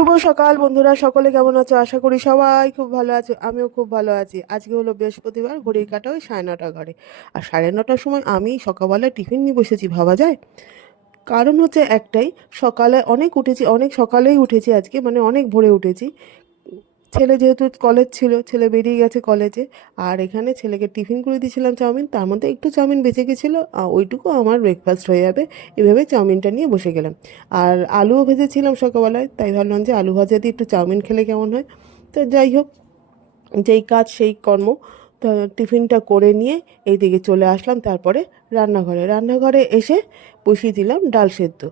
শুভ সকাল বন্ধুরা, সকলে কেমন আছো? আশা করি সবাই খুব ভালো আছো, আমিও খুব ভালো আছি। আজকে হলো বৃহস্পতিবার, ঘড়ির কাটা ওই সাড়ে নটা ঘরে। আর সাড়ে নটার সময় আমি সকালবেলা টিফিন নিয়ে বসেছি, ভাবা যায়? কারণ হচ্ছে একটাই, সকালে অনেক উঠেছি, অনেক সকালেই উঠেছি আজকে মানে অনেক ভোরে উঠেছি। ছেলে যেহেতু কলেজ ছিল, ছেলে বেরিয়ে গেছে কলেজে আর এখানে ছেলেকে টিফিন করে দিয়েছিলাম চাউমিন, তার মধ্যে একটু চাউমিন বেঁচে গেছিল ওইটুকু আমার ব্রেকফাস্ট হয়ে যাবে, এভাবে চাউমিনটা নিয়ে বসে গেলাম। আর আলুও ভেজেছিলাম সকালবেলায়, তাই ভাবলাম যে আলু ভাজা দিয়ে একটু চাউমিন খেলে কেমন হয়। তো যাই হোক, যেই কাজ সেই কর্ম, তো টিফিনটা করে নিয়ে এইদিকে চলে আসলাম, তারপরে রান্নাঘরে। রান্নাঘরে এসে বসিয়ে দিলাম ডাল সেদ্ধ।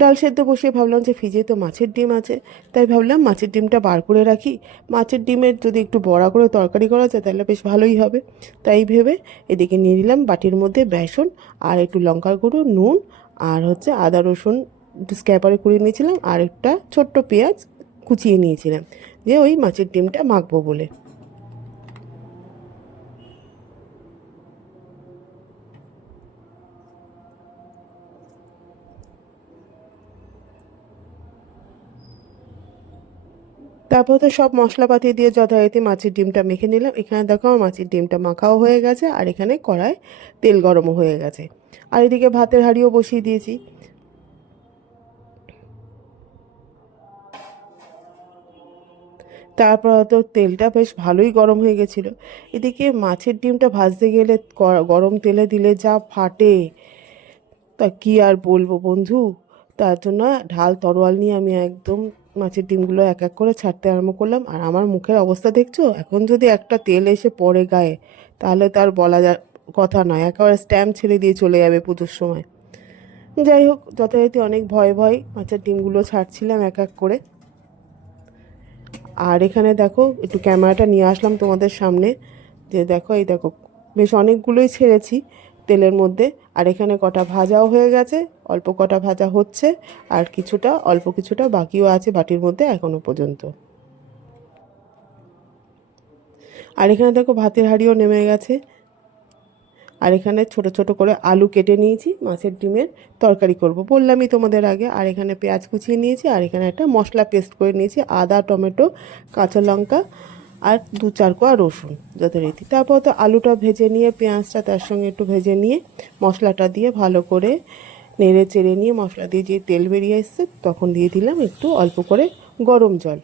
ডাল সেদ্ধ বসিয়ে ভাবলাম যে ফ্রিজে তো মাছের ডিম আছে, তাই ভাবলাম মাছের ডিমটা বার করে রাখি। মাছের ডিমের যদি একটু বড়া করে তরকারি করা যায়, তাহলে বেশ ভালোই হবে। তাই ভেবে এদিকে নিয়ে নিলাম বাটির মধ্যে বেসন আর একটু লঙ্কার গুঁড়ো, নুন আর হচ্ছে আদা, রসুন স্ক্যাপারে কুড়িয়ে নিয়েছিলাম। আর একটা ছোট্ট পেঁয়াজ কুচিয়ে নিয়েছিলাম যে ওই মাছের ডিমটা মাখবো বলে। তারপর তো সব মশলাপাতি দিয়ে যথারীতি মাছের ডিমটা মেখে নিলাম। এখানে দেখো আমার মাছের ডিমটা মাখাও হয়ে গেছে আর এখানে কড়ায় তেল গরমও হয়ে গেছে। আর এদিকে ভাতের হাঁড়িও বসিয়ে দিয়েছি। তারপর তো তেলটা বেশ ভালোই গরম হয়ে গেছিল। এদিকে মাছের ডিমটা ভাজতে গেলে গরম তেলে দিলে যা ফাটে, তা কি আর বলব বন্ধু? তার জন্য ঢাল তরোয়াল নিয়ে আমি একদম মাছের ডিমগুলো এক এক করে ছাড়তে আরম্ভ করলাম। আর আমার মুখের অবস্থা দেখছ? এখন যদি একটা তেল এসে পড়ে গায়ে, তাহলে তার বলা যা, কথা নয়। একেবারে স্ট্যাম্প ছেড়ে দিয়ে চলে যাবে পুজোর সময়। যাই হোক, যথারীতি অনেক ভয় ভয় মাছের ডিমগুলো ছাড়ছিলাম এক এক করে। আর এখানে দেখো, একটু ক্যামেরাটা নিয়ে আসলাম তোমাদের সামনে। যে দেখো, এই দেখো, বেশ অনেকগুলোই ছেড়েছি। তেলের মধ্যে। আর এখানে কটা ভাজাও হয়ে গেছে, অল্প কটা ভাজা হচ্ছে, আর কিছুটা, অল্প কিছুটা বাকিও আছে বাটির মধ্যে এখনও পর্যন্ত। আর এখানে দেখো ভাতের হাঁড়িও নেমে গেছে। আর এখানে ছোট ছোট করে আলু কেটে নিয়েছি, মাছের ডিমের তরকারি করব। বললামই তোমাদের আগে, আর এখানে পেঁয়াজ কুচিয়ে নিয়েছি, আর এখানে একটা মশলা পেস্ট করে নিয়েছি, আদা, টমেটো, কাঁচা লঙ্কা আর দু চার কোয়া রসুন যথারীতি তারপর তো আলুটা ভেজে নিয়ে, পেঁয়াজটা তার সঙ্গে একটু ভেজে নিয়ে, মশলাটা দিয়ে ভালো করে নেড়ে চেড়ে নিয়ে মশলা দিয়ে যে তেল বেরিয়ে এসছে তখন দিয়ে দিলাম একটু অল্প করে গরম জল।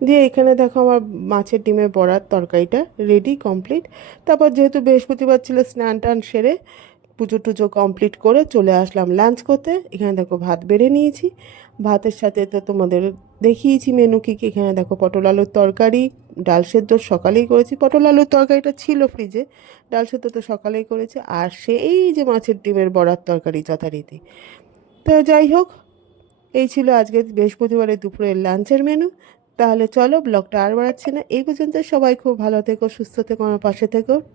দিয়ে এখানে দেখো আমার মাছের ডিমের বড়ার তরকারিটা রেডি কমপ্লিট তারপর যেহেতু বৃহস্পতিবার ছিল স্নান টান সেরে পুজো টুজো কমপ্লিট করে চলে আসলাম লাঞ্চ করতে। এখানে দেখো ভাত বেড়ে নিয়েছি। ভাতের সাথে তো তোমাদের দেখিয়েছি মেনু কী কী। এখানে দেখো পটল আলুর তরকারি, ডাল সেদ্ধ সকালেই করেছি। পটল আলুর তরকারিটা ছিল ফ্রিজে ডাল সেদ্ধ তো সকালেই করেছি। আর সেই যে মাছের ডিমের বড়ার তরকারি যথারীতি। তো যাই হোক, এই ছিল আজকে বৃহস্পতিবারের দুপুরের লাঞ্চের মেনু তাহলে চলো ব্লগটা আর বাড়াচ্ছি না। এই পর্যন্ত সবাই খুব ভালো থেকো, সুস্থ থেকো, আমার পাশে থেকো।